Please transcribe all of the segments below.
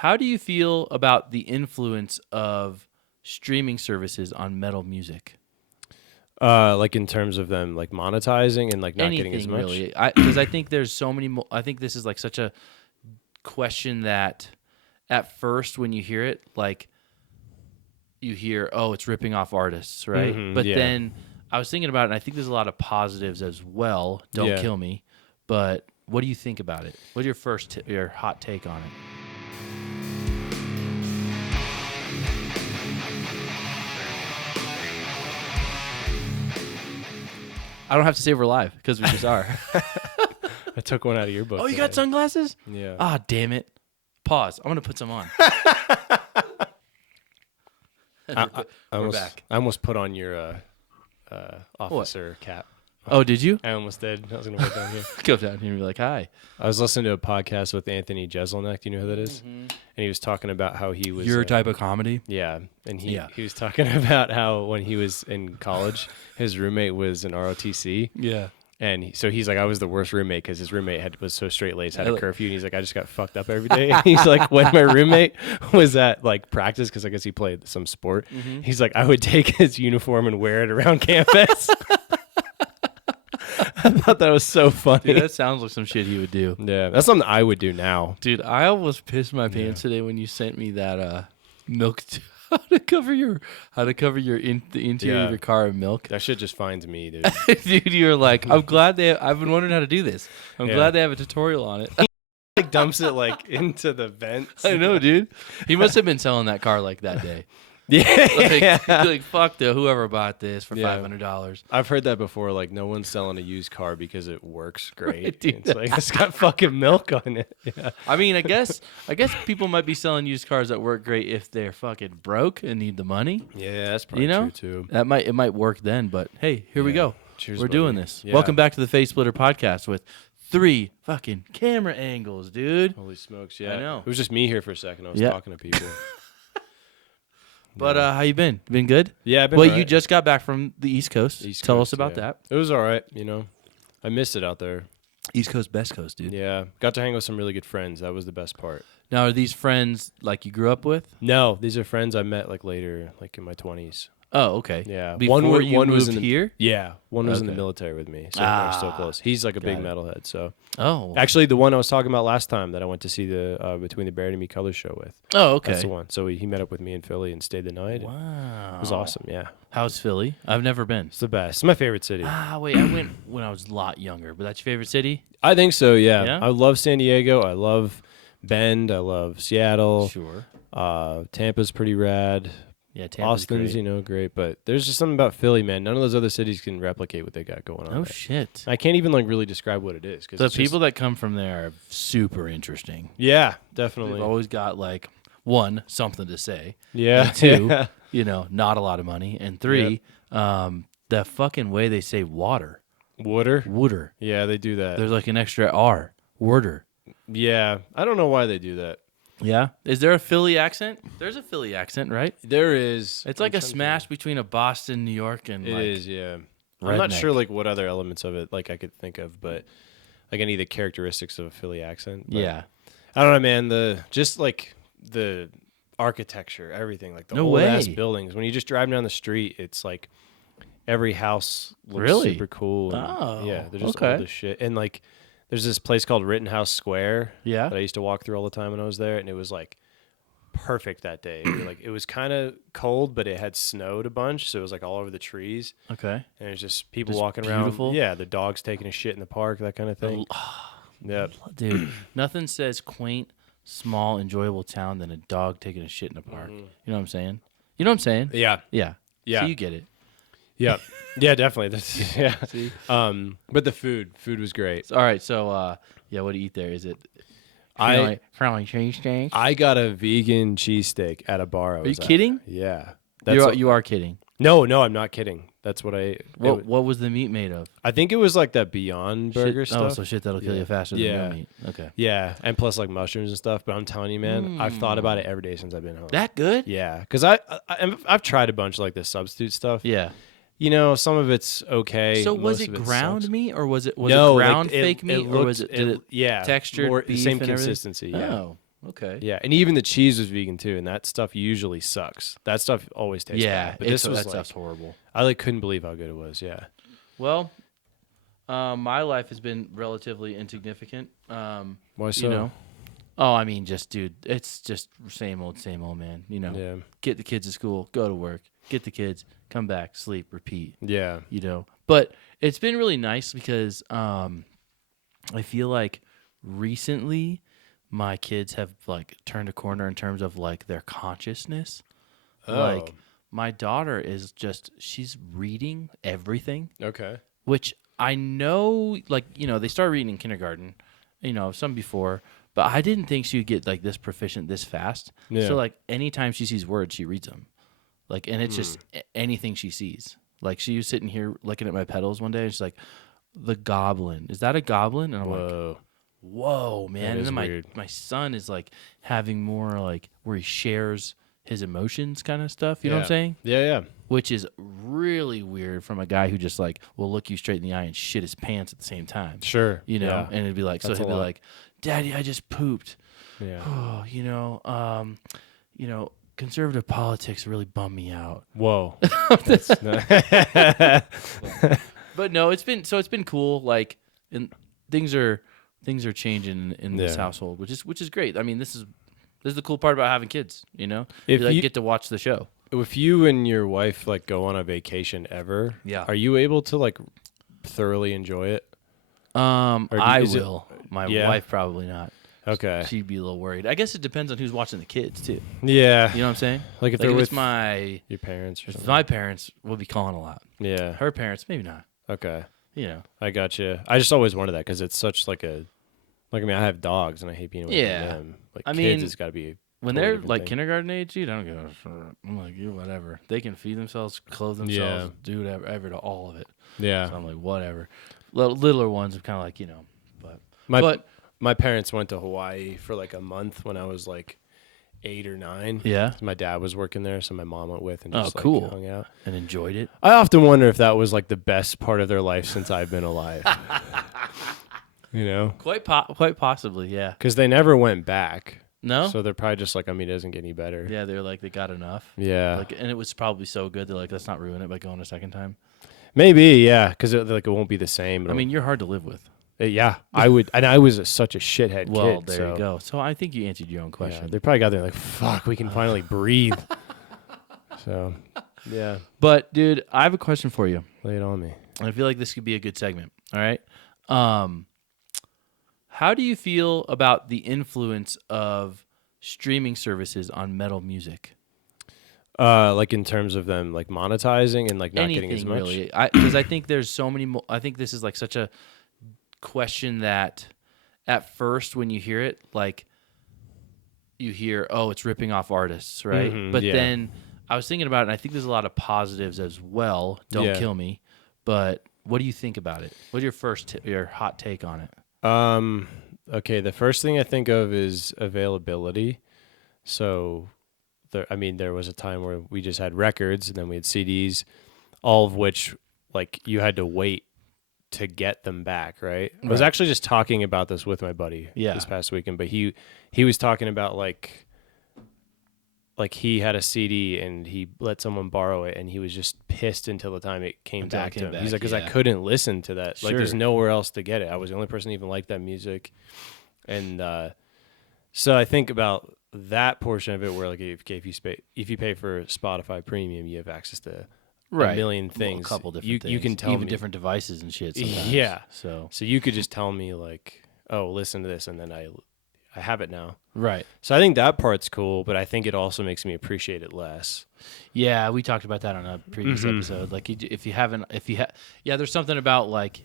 How do you feel about the influence of streaming services on metal music? Like in terms of them like monetizing and like not getting as Anything much. really? Because I think there's so many. I think this is like such a question that at first when you hear it, like you hear, oh, it's ripping off artists, right? But yeah. then I was thinking about it, and I think there's a lot of positives as well. Don't kill me. But what do you think about it? What's your your hot take on it? I don't have to say we're live because we just are. I took one out of your book. Oh, you got sunglasses? Yeah. Ah, damn it. Pause. I'm going to put some on. We're back. I almost put on your officer cap. Oh, did you? I almost did. I was going to put down here. Go down here and be like, hi. I was listening to a podcast with Anthony Jeselnik. Do you know who that is? Mm-hmm. And he was talking about how he was... Your type of comedy? Yeah. And he was talking about how when he was in college, his roommate was an ROTC. Yeah. And so he's like, I was the worst roommate because his roommate was so straight-laced, had a curfew, and he's like, I just got fucked up every day. And he's like, when my roommate was at like practice, because I guess he played some sport, he's like, I would take his uniform and wear it around campus. I thought that was so funny. Dude, that sounds like some shit he would do. Yeah, that's something I would do now. Dude, I almost pissed my pants today when you sent me that milk. How to cover the interior of your car in milk. That shit just finds me, dude. Dude, you're like, I'm glad I've been wondering how to do this. I'm glad they have a tutorial on it. Like dumps it like into the vents. I know, dude. He must have been selling that car like that day. Yeah. Like fuck whoever bought this for $500. I've heard that before. Like, no one's selling a used car because it works great. Right, dude. It's like, it's got fucking milk on it. Yeah. I mean, I guess people might be selling used cars that work great if they're fucking broke and need the money. Yeah, that's probably true too. It might work then, but hey, here we go. Cheers, We're buddy. doing this. Yeah. Welcome back to the Face Splitter podcast with 3 fucking camera angles, dude. Holy smokes, yeah. I know. It was just me here for a second. I was talking to people. But how you been? Been good? Yeah, I've been Well, all right. you just got back from the East Coast. Tell Coast, us about yeah. that. It was all right, you know. I missed it out there. East Coast, best coast, dude. Yeah. Got to hang with some really good friends. That was the best part. Now, are these friends like you grew up with? No, these are friends I met like later, like in my 20s. Oh, okay. Yeah. Before you moved was in the, here? Yeah. One was in the Okay. military with me. So we're still close. He's like a big it. metalhead. So Oh. actually, the one I was talking about last time that I went to see the Between the Buried and Me Colors show with. Oh, okay. That's the one. So he met up with me in Philly and stayed the night. Wow. It was awesome. Yeah. How's Philly? I've never been. It's the best. It's my favorite city. Wait, I went when I was a lot younger, but that's your favorite city? I think so, yeah. Yeah? I love San Diego. I love Bend. I love Seattle. Sure. Tampa's pretty rad. Yeah, Tampa's Austin's, great. great. But there's just something about Philly, man. None of those other cities can replicate what they got going on. Oh, there. shit. I can't even like really describe what it is. Cause The people that come from there are super interesting. Yeah, They've definitely. always got, like, 1, something to say. Yeah. And 2, Yeah. not a lot of money. And 3, the fucking way they say water. Water. Yeah, they do that. There's like an extra R. Water. Yeah. I don't know why they do that. Yeah. Is there a Philly accent? There's a Philly accent, right? There is. It's like a smash between a Boston, New York, and It like is, yeah. I'm not redneck. sure like what other elements of it like I could think of, but like any of the characteristics of a Philly accent. But Yeah. I don't know, man. The architecture, everything, like the No old ass way. buildings. When you just drive down the street, it's like every house looks Really? super cool. And, Oh, yeah, they're just okay. old as shit. And like, there's this place called Rittenhouse Square Yeah. that I used to walk through all the time when I was there, and it was like perfect that day. Like it was kind of cold, but it had snowed a bunch, so it was like all over the trees. Okay. And there's just people Just walking beautiful? around. Yeah, the dogs taking a shit in the park, that kind of thing. Yep. Dude, nothing says quaint, small, enjoyable town than a dog taking a shit in a park. You know what I'm saying? You know what I'm saying? Yeah. Yeah. Yeah. So you get it. Yeah. Yeah, definitely. That's, yeah. See? But the food was great. All right. So, yeah, what do you eat there? Is it friendly cheesesteak? I got a vegan cheesesteak at a bar. I Are you was at. kidding? Yeah. You are kidding. No, I'm not kidding. That's what What was the meat made of? I think it was like that Beyond Burger Shit, stuff. Oh, so shit that'll kill you faster than Yeah. real meat. Okay. Yeah, and plus like mushrooms and stuff. But I'm telling you, man, I've thought about it every day since I've been home. That good? Yeah, because I've tried a bunch of like the substitute stuff. Yeah. You know, some of it's okay. So was most it of ground sucks. meat or was it No, ground like, fake meat or was it yeah textured more, beef same and everything? consistency? Yeah. Oh. Okay. Yeah, and even the cheese was vegan too, and that stuff usually sucks. That stuff always tastes Yeah, bad. But this was that like, stuff's horrible. I like couldn't believe how good it was. Yeah. Well, my life has been relatively insignificant. Why so? You know. Oh, I mean, just dude, it's just same old, man. You know. Yeah. Get the kids to school, go to work, get the kids, come back, sleep, repeat. Yeah. You know. But it's been really nice because I feel like recently my kids have like turned a corner in terms of like their consciousness. Oh. Like my daughter is just she's reading everything, Okay. which I know like, you know, they start reading in kindergarten, you know, some before, but I didn't think she would get like this proficient this fast. Yeah. So like anytime she sees words, she reads them. Like and it's just anything she sees. Like she was sitting here looking at my pedals one day and she's like, "The goblin. Is that a goblin?" And I'm like, whoa, man. And then my son is like having more like where he shares his emotions kind of stuff. You know what I'm saying? Yeah, yeah. Which is really weird from a guy who just like will look you straight in the eye and shit his pants at the same time. Sure. You know? Yeah. And it'd be like, That's so he'd be a lot. like, "Daddy, I just pooped." Yeah. Oh, you know, conservative politics really bummed me out. Whoa. But no, it's been cool. Like, and things are changing in this household, which is great. I mean, this is the cool part about having kids. You know, If you you- get to watch the show. If you and your wife like go on a vacation ever, Yeah. are you able to like thoroughly enjoy it? I is it- will. My yeah? wife probably not. Okay. She'd be a little worried. I guess it depends on who's watching the kids too. Yeah. You know what I'm saying? Like if Like they're if with it's my your parents or if something. my parents will be calling a lot. Yeah. Her parents maybe not. Okay. You know. I got you. I just always wanted that because it's such like a, like I mean I have dogs and I hate being away Yeah. from them. Like I kids, mean, it's got to be When totally they're different like thing. kindergarten age, dude, I don't give a shit. I'm like, you whatever. They can feed themselves, clothe themselves, do whatever to all of it. Yeah. So I'm like, whatever. Littler ones are kind of like, you know, My my parents went to Hawaii for like a month when I was like 8 or 9. yeah, My dad was working there, so my mom went with and just like, cool. hung out. and enjoyed it. I often wonder if that was like the best part of their life since I've been alive. You know, Quite possibly, yeah. because they never went back. No, So they're probably just like, I mean, it doesn't get any better. yeah, they're like they got enough. Yeah. Like, and it was probably so good. They're like, let's not ruin it by going a second time. Maybe, yeah, because like it won't be the same. I mean, you're hard to live with. Yeah, I would, and I was such a shithead Well, kid. there so, you go. So I think you answered your own Yeah, question. they probably got there like, fuck, we can finally breathe. So, yeah, But dude, I have a question for you. lay it on me. And I feel like this could be a good segment. All right. How do you feel about the influence of streaming services on metal music? Like in terms of them like monetizing and like not Anything getting as much. really? Because I think there's so many. I think this is like such a question that at first when you hear it, like you hear, oh, it's ripping off artists, right? Mhm, But yeah. then I was thinking about it, and I think there's a lot of positives as well. Don't Yeah. kill me. But what do you think about it? What's your your hot take on it? Okay, the first thing I think of is availability. So, there was a time where we just had records and then we had CDs, all of which like you had to wait to get them back, right? I was Right. actually just talking about this with my buddy Yeah. this past weekend, but he was talking about like he had a CD and he let someone borrow it and he was just pissed until the time it came Until it back to came him. back, He's like, because I yeah. couldn't listen to that. Like, there's Sure. nowhere else to get it. I was the only person who even liked that music. And so I think about that portion of it where like if you pay for Spotify Premium, you have access to a million Well, things. a couple different you things. can tell even me. different devices and shit. Sometimes. Yeah. So So you could just tell me like, oh, listen to this, and then I have it now. right. So I think that part's cool, but I think it also makes me appreciate it less. Yeah, we talked about that on a previous Mm-hmm. episode. Like, yeah, there's something about like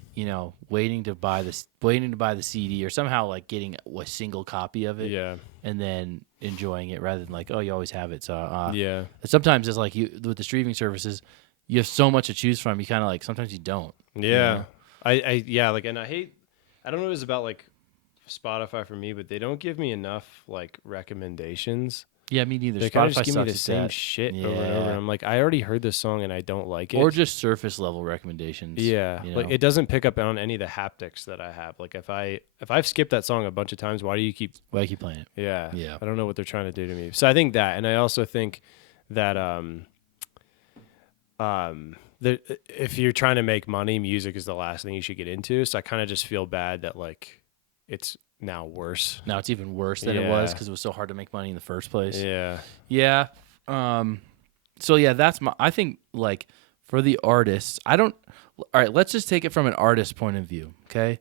waiting to buy the CD or somehow like getting a single copy of it, Yeah. and then enjoying it rather than like, oh, you always have it. So Yeah. sometimes it's like you with the streaming services, you have so much to choose from. You kind of like sometimes you don't. Yeah. know? I yeah, like, and I don't know what it was about like Spotify for me, but they don't give me enough like recommendations. Yeah, me neither. They kind of Spotify just give me the sucks at same that. shit over and over. And I'm like, I already heard this song and I don't like it. Or just surface level recommendations. Yeah, you like know? it doesn't pick up on any of the haptics that I have. Like if I've skipped that song a bunch of times, why do you keep? Why I keep playing it? Yeah, Yeah. I don't know what they're trying to do to me. So I think that, and I also think that that if you're trying to make money, music is the last thing you should get into. So I kind of just feel bad that like it's now worse. Now it's even worse than it was Yeah. because it was so hard to make money in the first place. Yeah, Yeah. So yeah, that's I think like for the artists, I don't. All right, let's just take it from an artist point of view. Okay.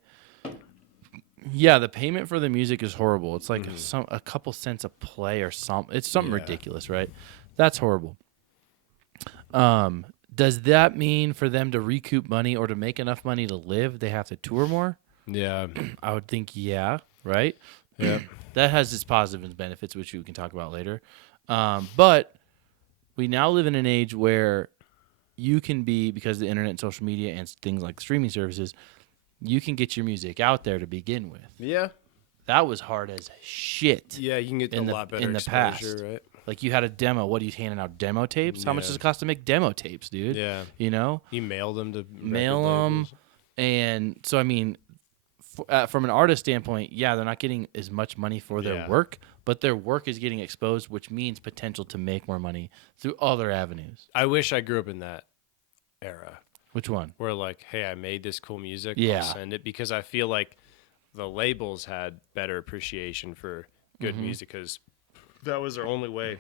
Yeah, the payment for the music is horrible. It's like a couple cents a play or something. It's something Yeah. ridiculous, right? That's horrible. Does that mean for them to recoup money or to make enough money to live, they have to tour more? yeah, I would think, yeah, right? yeah, That has its positives and benefits, which we can talk about later. But we now live in an age where you can be, because of the internet and social media and things like streaming services, you can get your music out there to begin with. yeah. That was hard as shit. Yeah, you can get In a the- lot better in the exposure, past. right? Like you had a demo. What are you handing out? Demo tapes? How much Yeah. does it cost to make demo tapes, dude? Yeah, You know? you mail them to Mail record 'em. labels. And so, I mean, from an artist standpoint, yeah, they're not getting as much money for their Yeah. work, but their work is getting exposed, which means potential to make more money through other avenues. I wish I grew up in that era Which one? where like, hey, I made this cool music. Yeah. I'll send it, because I feel like the labels had better appreciation for good music, because that was their only way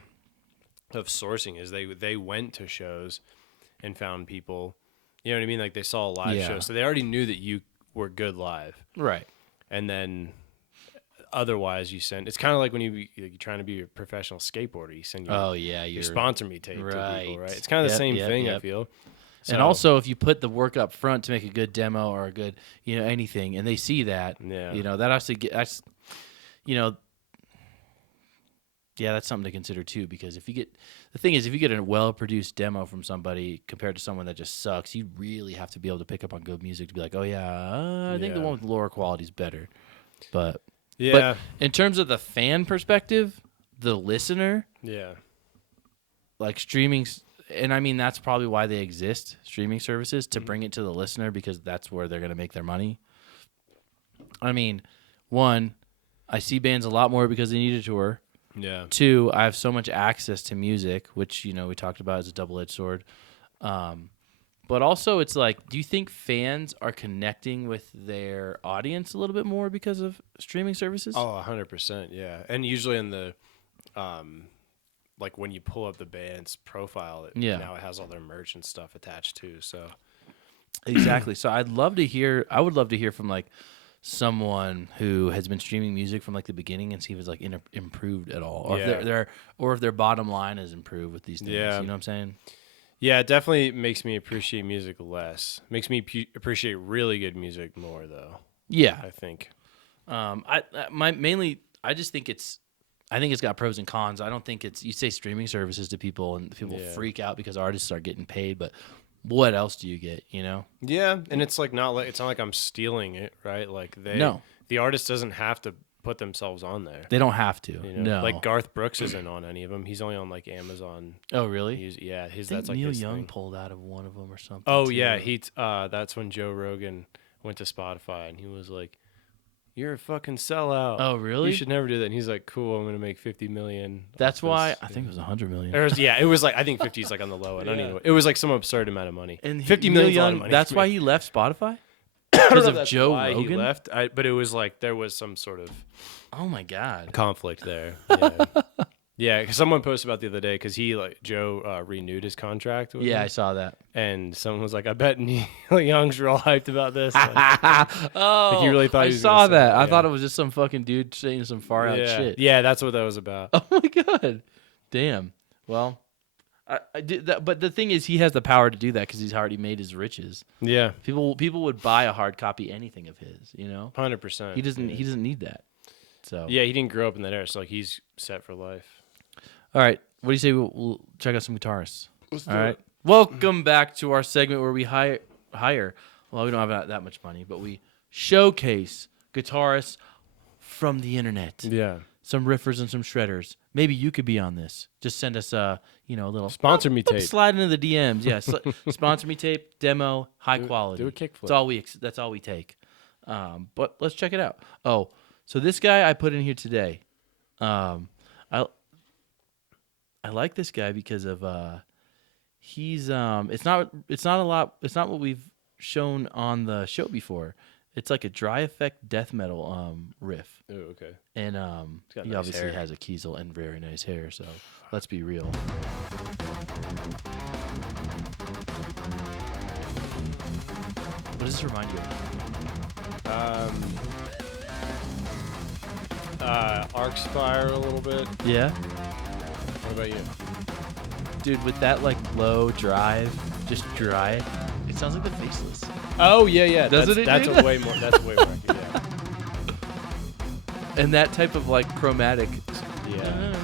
of sourcing. Is they went to shows and found people. You know what I mean? Like they saw a live Yeah. show, so they already knew that you were good live. Right. And then otherwise you send. It's kind of like when you're trying to be a professional skateboarder. You send your, Oh, yeah. your sponsor me tape to people, Right. right? It's kind of the Yep, same yep, thing. I yep. feel. And So, also, if you put the work up front to make a good demo or a good, anything, and they see that, yeah, that actually that's, yeah, that's something to consider too. Because if you get a well-produced demo from somebody compared to someone that just sucks, you really have to be able to pick up on good music to be like, oh yeah, I think the Yeah. one with lower quality is better. But yeah, in terms of the fan perspective, the listener, yeah, like streaming, and I mean that's probably why they exist, streaming services, to bring it to the listener, because that's where they're going to make their money. I mean, one, I see bands a lot more because they need a tour. yeah. Two, I have so much access to music, which we talked about as a double-edged sword. But also, it's like, do you think fans are connecting with their audience a little bit more because of streaming services? Oh, 100%. Yeah. And usually in the, like when you pull up the band's profile, now it has all their merch and stuff attached too. So Exactly. So I would love to hear from like someone who has been streaming music from like the beginning and see if it's like improved at all, or if their bottom line is improved with these things. Yeah. You know what I'm saying? yeah, it definitely makes me appreciate music less. Makes me appreciate really good music more though, Yeah. I think. I just think I think it's got pros and cons. I don't think you say streaming services to people and people Yeah. freak out because artists are getting paid, but what else do you get, Yeah. And it's like it's not like I'm stealing it, right? Like No. the artist doesn't have to put themselves on there. They don't have to. You know? No. Like Garth Brooks isn't on any of them. He's only on like Amazon. Oh, really? Yeah, I think that's like Neil his Young thing. pulled out of one of them or something. Oh too. yeah, that's when Joe Rogan went to Spotify and he was like, "You're a fucking sellout. Oh, really? You should never do that." And he's like, "Cool, I'm gonna make 50 million." That's off why this." I think it was 100 million. It was like I think 50 is like on the low end. I don't Yeah. even know. It was like some absurd amount of money. And 50 Neil million is a lot of Young, money. that's for why me. he left Spotify? I don't Because know of if that's Joe why Rogan? he left. But it was like there was some sort of Oh my god. conflict there. Yeah. Yeah, 'cause someone posted about the other day because Joe renewed his contract. With Yeah, I him, saw that. and someone was like, "I bet Neil Young's real hyped about this." Like, Oh, he really thought I he was saw gonna say that. that, I yeah. thought it was just some fucking dude saying some far out yeah, shit. yeah, that's what that was about. Oh my god. Damn. Well, I did that, but the thing is, he has the power to do that because he's already made his riches. Yeah, People would buy a hard copy anything of his. 100%. He doesn't. Yeah. He doesn't need that. So Yeah, he didn't grow up in that era, so like he's set for life. All right. What do you say we'll check out some guitarists? All right. Welcome back to our segment where we hire. Well, we don't have that much money, but we showcase guitarists from the internet. Yeah. Some riffers and some shredders. Maybe you could be on this. Just send us a little Sponsor me tape. Slide into the DMs. Yeah, sponsor me tape, demo, high quality. Do a kickflip. That's all we take. But let's check it out. Oh, so this guy I put in here today. I like this guy because of he's it's not what we've shown on the show before. It's like a dry effect death metal riff. Oh, okay. And he nice obviously hair. has a Kiesel and very nice hair, so let's be real. What does this remind you of? Arcspire a little bit. Yeah? What about you? Dude, with that like low drive, just dry, it sounds like the Faceless. Oh yeah. Doesn't it, That's dude? a way more. That's way more. Yeah. And that type of like chromatic. Yeah.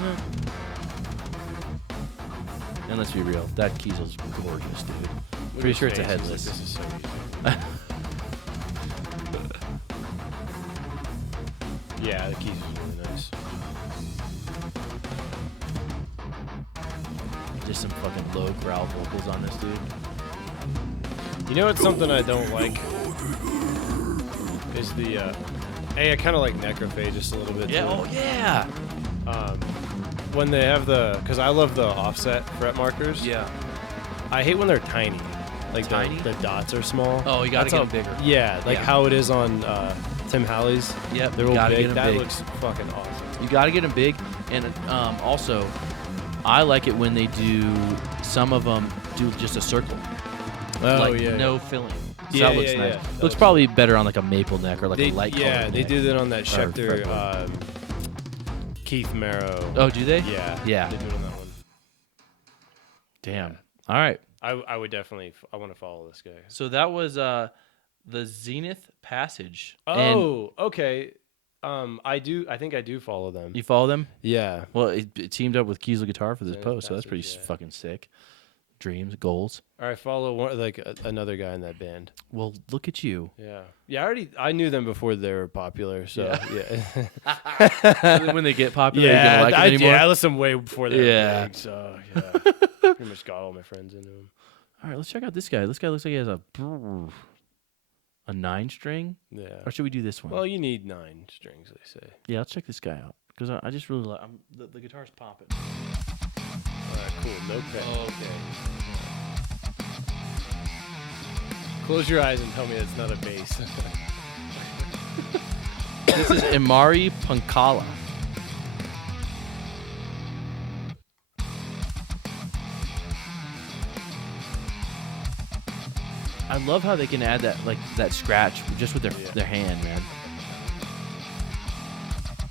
And let's be real, that Kiesel's gorgeous, dude. Look Pretty at sure his it's a face, he's headless. Like, this is so easy. Yeah, the keys is really nice. Just some fucking low growl vocals on this dude. You know what's something I don't like? Is the I kind of like Necrophagus a little bit. Yeah. too. Oh yeah. When they have because I love the offset fret markers. Yeah. I hate when they're tiny. Like Tiny? the dots are small. Oh, you gotta That's get how- them bigger. Yeah, like Yeah. how it is on Tim Halley's. Yep. They're you all gotta big. get them That big. looks fucking awesome. You gotta get them big, and also, I like it when they do. Some of them do just a circle. No filling. So Yeah, that looks yeah, nice. yeah. That Looks looks probably better on like a maple neck or like a light Yeah, colored they neck. do that on that Schecter fretboard. Keith Marrow. Oh, do they? Yeah. Yeah. They do it on that one. Damn. All right. I would definitely. I want to follow this guy. So that was the Zenith Passage. Oh, okay. I do. I think I do follow them. And you follow them? Yeah. Well, it teamed up with Kiesel Guitar for this Zenith post, so that's Passage, pretty yeah. fucking sick. Dreams, goals. Or I follow another guy in that band. Well, look at you. Yeah. Yeah. I knew them before they were popular. So yeah. So then when they get popular, you're yeah. gonna like them anymore. I listened way before they Yeah. were big. So yeah. Pretty much got all my friends into them. All right, let's check out this guy. This guy looks like he has a 9-string. Yeah. Or should we do this one? Well, you need 9 strings, they say. Yeah, let's check this guy out because I just really like the guitar's popping. All right, cool. No cut. Okay. Close your eyes and tell me it's not a bass. This is Imari Pankala. I love how they can add that scratch just with their hand, man.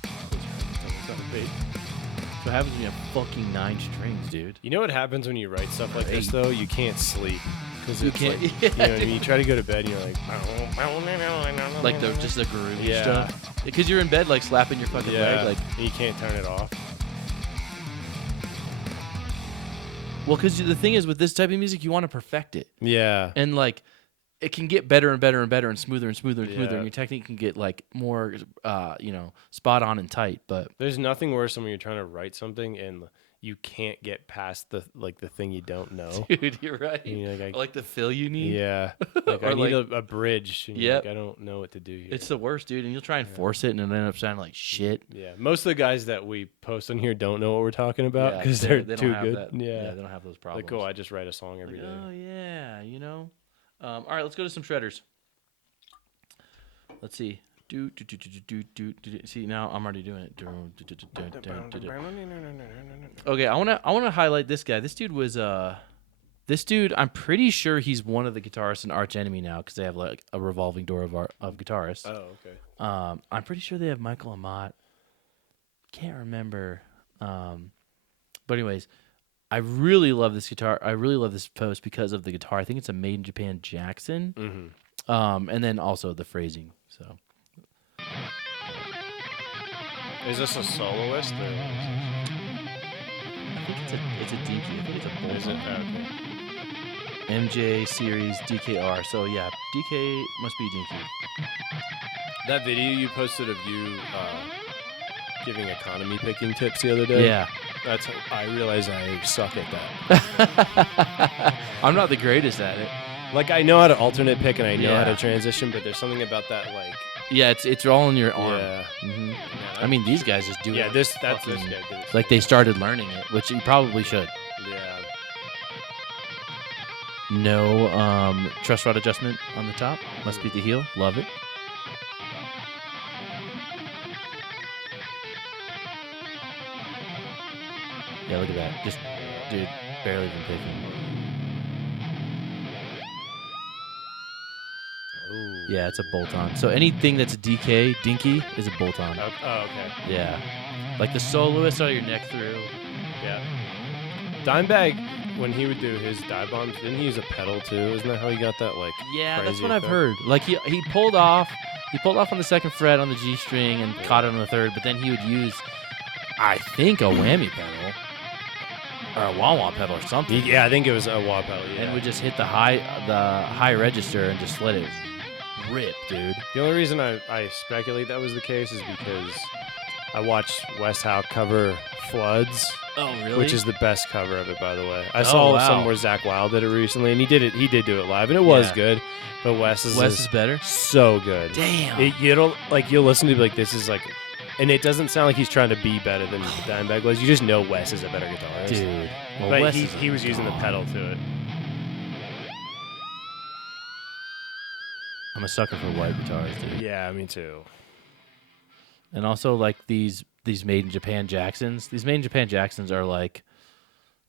It's not a bass. So what happens when you have fucking 9 strings, dude? You know what happens when you write stuff like this, though? You can't sleep. Because You it's can't- like, you know what I mean? You try to go to bed and you're like... Like just the groove Yeah. stuff. Because you're in bed like slapping your fucking Yeah, leg, like. and you can't turn it off. Well, because the thing is with this type of music, you want to perfect it, Yeah. and like it can get better and better and better and smoother and smoother and smoother, Yeah. and your technique can get like more, spot on and tight. But There's nothing worse than when you're trying to write something and you can't get past the thing you don't know. dude, you're right. And you're like, I like the fill you need. yeah. Like, I Or need like- a bridge. And you're Yep. like, I don't know what to do here. It's the worst, dude, and you'll try and force it, and it'll end up sounding like shit. Yeah, most of the guys that we post on here don't know what we're talking about Yeah, because they they're don't too have good. that. Yeah. They don't have those problems. Like, oh, I just write a song every Like, day. oh yeah, you know. All right, let's go to some shredders. Let's see. See, now I'm already doing it. Okay, I wanna highlight this guy. This dude was I'm pretty sure he's one of the guitarists in Arch Enemy now because they have like a revolving door of guitarists. Oh, okay. I'm pretty sure they have Michael Amott. Can't remember. But anyways, I really love this guitar. I really love this post because of the guitar. I think it's a Made in Japan Jackson. Mm-hmm. And then also the phrasing. So Is this a soloist? Or I think it's a DK. I think it's a is it? bolt-on. Okay. MJ series DKR. So yeah, DK must be DK. That video you posted of you giving economy picking tips the other day. Yeah. That's I realize I suck at that. I'm not the greatest at it. Like I know how to alternate pick and I know how Yeah. to transition, but there's something about that like Yeah, it's all in your arm. yeah. hmm Yeah, I mean, these guys just do yeah, it. this guy fucking- did it. like they started learning it, which you probably should. Yeah. No truss rod adjustment on the top. Must be the heel. Love it. Yeah, look at that. Just, dude, barely even picking. Ooh. Yeah, it's a bolt-on. So anything that's a DK, dinky, is a bolt-on. Oh, okay. Yeah. Like the soloist on your neck through. Yeah. Dimebag, when he would do his dive bombs, didn't he use a pedal too? Isn't that how he got that like? Yeah, that's crazy what I've effect? heard. Like he pulled off on the second fret on the G string and caught it on the third, but then he would use, I think, a whammy pedal or a wah-wah pedal or something, Yeah, I think it was a wah pedal. Yeah. and would just hit the high register and just let it rip, dude. The only reason I speculate that was the case is because I watched West Howe cover Floods, Oh, really? which is the best cover of it, by the way. I Oh, saw wow. some where Zach Wild did it recently, and he did do it live, and it was Yeah. good. But Wes Wes is better. so good. Damn. You'll listen to it like this is like, and it doesn't sound like he's trying to be better than Dimebag was. You just know Wes is a better guitarist, Dude. Well, But Wes he, is a he was using the dog. pedal to it. I'm a sucker for white guitars, dude. Yeah, me too. And also like these made in Japan Jacksons. These made in Japan Jacksons are like,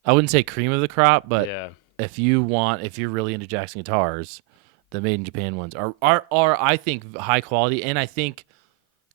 I wouldn't say cream of the crop, but Yeah. if you're really into Jackson guitars, the made in Japan ones are I think high quality, and I think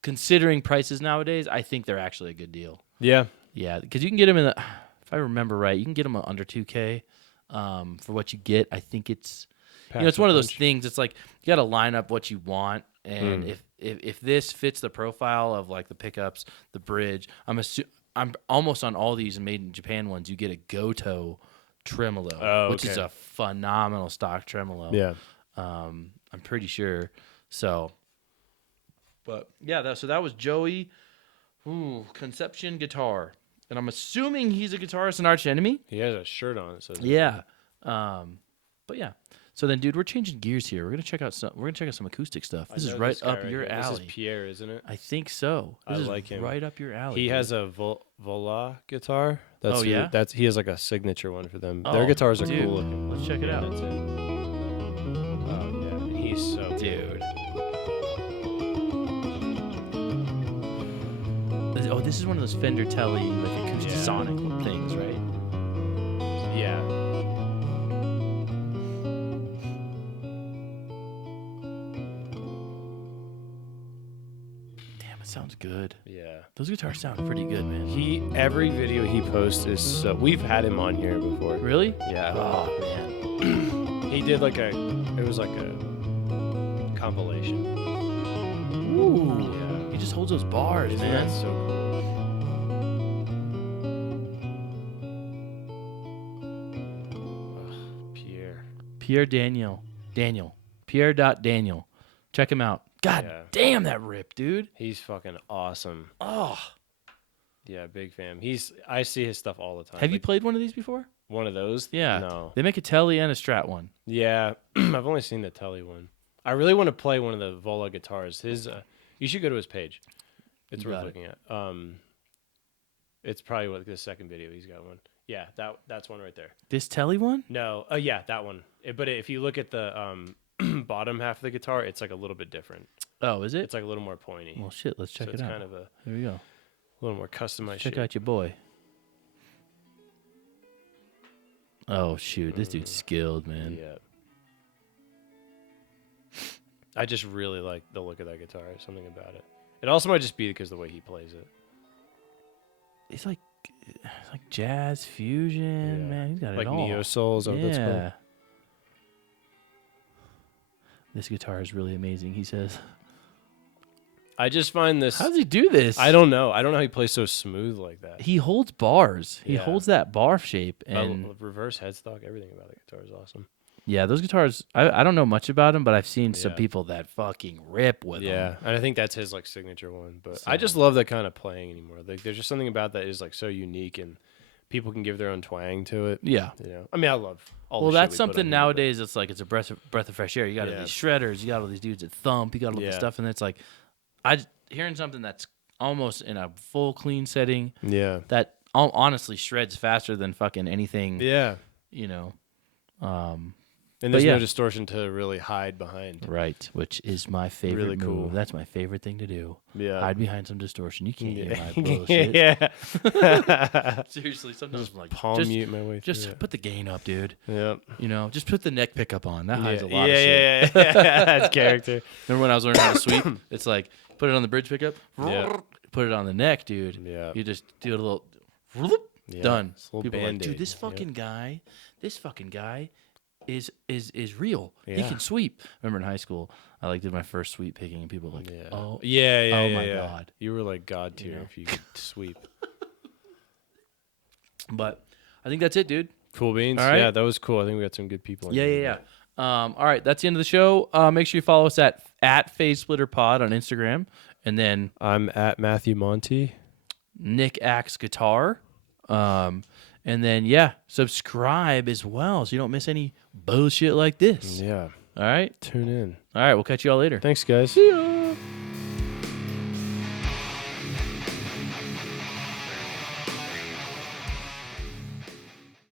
considering prices nowadays, I think they're actually a good deal. Yeah. Yeah, because you can get them in the, if I remember right, you can get them under $2K for what you get. I think it's it's one of those things. It's like you got to line up what you want, and if this fits the profile of like the pickups, the bridge, I'm almost on all these made in Japan ones. You get a Goto tremolo, which is okay. a phenomenal stock tremolo. Yeah. I'm pretty sure. So, but yeah, so that was Joey. Ooh, Conception Guitar, and I'm assuming he's a guitarist and arch enemy. He has a shirt on. It says Yeah. But yeah. So then, dude, we're changing gears here. We're gonna check out some acoustic stuff. This is right up your alley. This is Pierre, isn't it? I think so. This I is like him. right up your alley. He dude. has a Vola guitar. That's Oh, yeah? He has like a signature one for them. Oh, Their guitars are dude. cool looking. Let's check it out. That's it. Oh yeah, he's so cool. Dude. Oh, this is one of those Fender Tele like Acoustasonic things, right? Yeah. Damn, it sounds good. Yeah. Those guitars sound pretty good, man. Every video he posts is so. We've had him on here before. Really? Yeah. Oh man. He did like it was like a compilation. Ooh. Yeah. He just holds those bars, Isn't man. that so cool? Ugh, Pierre. Pierre.Daniel. Check him out. God Yeah. damn that rip, dude. He's fucking awesome. Oh. Yeah, big fan. I see his stuff all the time. Have you Like, played one of these before? one of those? Yeah. No. They make a Tele and a Strat one. Yeah, I've only seen the Telly one. I really want to play one of the Vola guitars. His, you should go to his page. It's You worth got looking at. It's probably what the second video he's got one. Yeah, that's one right there. This Tele one? No, yeah, that one. But if you look at the bottom half of the guitar, it's like a little bit different. Oh, is it? It's like a little more pointy. Well, shit. Let's check so it it's out. kind of a Here we go. little more customized. Check shape. out your boy. Oh shoot, this dude's skilled, man. Yeah. I just really like the look of that guitar. Something about it. It also might just be because of the way he plays it. It's like jazz fusion, Yeah. man. He's got Like it all. Neo Soul. Is that what that's called? Yeah. This guitar is really amazing. He says. I just find this. How does he do this? I don't know. I don't know how he plays so smooth like that. He holds bars. He Yeah. holds that bar shape, and Reverse headstock, everything about the guitar is awesome. Yeah, those guitars. I don't know much about them, but I've seen some Yeah. people that fucking rip with them. Yeah, and I think that's his like signature one. But I So- just love that kind of playing anymore. Like, there's just something about that is like so unique, and people can give their own twang to it. Yeah. You know, I mean, I love all. Well, the shit that's we put something on here, but- nowadays. It's like it's a breath of fresh air. You got all Yeah. these shredders. You got all these dudes that thump. You got all this Yeah. stuff, and it's like, hearing something that's almost in a full clean setting Yeah. that honestly shreds faster than fucking anything. Yeah. You know. And there's yeah. no distortion to really hide behind. Right, which is my favorite Really cool. move. That's my favorite thing to do. Yeah. Hide behind some distortion. You can't hear Yeah. my bullshit. Yeah. Seriously, sometimes I'm like, Palm just, mute my way through just it. put the gain up, dude. Yep. You know, just put the neck pickup on. That hides a Yeah, lot of shit. yeah. That's character. Remember when I was learning how to sweep? It's like put it on the bridge pickup, Yeah. put it on the neck, dude. Yeah. You just do a little, whoop, Yeah. done. It's a little People are like, Band-Aid. dude, this fucking guy is real. He Yeah. can sweep. Remember in high school, I like did my first sweep picking, and people were like, Yeah. oh, Yeah. oh yeah, my yeah. God. You were like God tier know? if you could sweep. But I think that's it, dude. Cool beans. All right. Yeah, that was cool. I think we got some good people. in Yeah, here. yeah, yeah. All right, that's the end of the show. Make sure you follow us at Phase Splitter Pod on Instagram, and then I'm at Matthew Monty. Nick Axe Guitar. And then subscribe as well so you don't miss any bullshit like this. Yeah. All right. Tune in. All right, we'll catch you all later. Thanks, guys. See ya.